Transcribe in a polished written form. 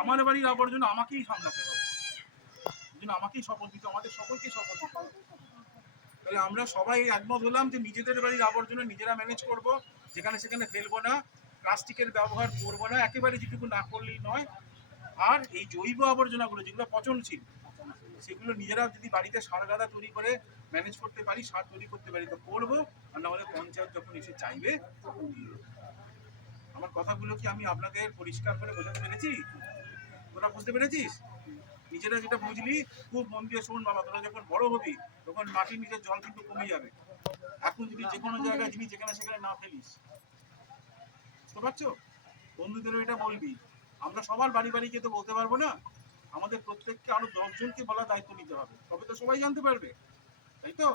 আমার বাড়ির আবর্জনা আমাকেই সামলাতে হবে, এই জন্য আমাকেই শপথ দিতে, আমাদের সকলকে শপথ দিতে হবে। তাহলে আমরা সবাই একমত হলাম যে নিজেদের বাড়ির আবর্জনা নিজেরা ম্যানেজ করব, যেখানে সেখানে ফেলবো না, প্লাস্টিকের ব্যবহার করবো না, একেবারে যেটুকু না করলেই নয়। আর এই জৈব আবর্জনাগুলো যেগুলো পচনশীল, সেগুলো নিজেরা যদি বাড়িতে সার গাদা তৈরি করে ম্যানেজ করতে পারি, সার তৈরি করতে পারি তো করবো, আর না হলে পঞ্চায়েত যখন এসে চাইবে তখন দিয়ে দেবো। আমার কথাগুলো কি আমি আপনাদের পরিষ্কার করে বোঝাতে পেরেছি? তোরা বুঝতে পেরেছিস? নিজেরা যেটা বুঝলি খুব মন দিয়ে শোন বাবা, তোরা যখন বড় হবি তখন মাটির নিচের জল কিন্তু কমে যাবে। এখন যদি যে কোনো জায়গায় জিনিস যেখানে সেখানে না ফেলিস, বুঝতে পারছো? বন্ধুদেরও এটা বলবি। আমরা সবার বাড়ি বাড়ি গিয়ে তো বলতে পারবো না, আমাদের প্রত্যেককে আরো 10 জনকে বলার দায়িত্ব নিতে হবে, তবে তো সবাই জানতে পারবে, তাই তো?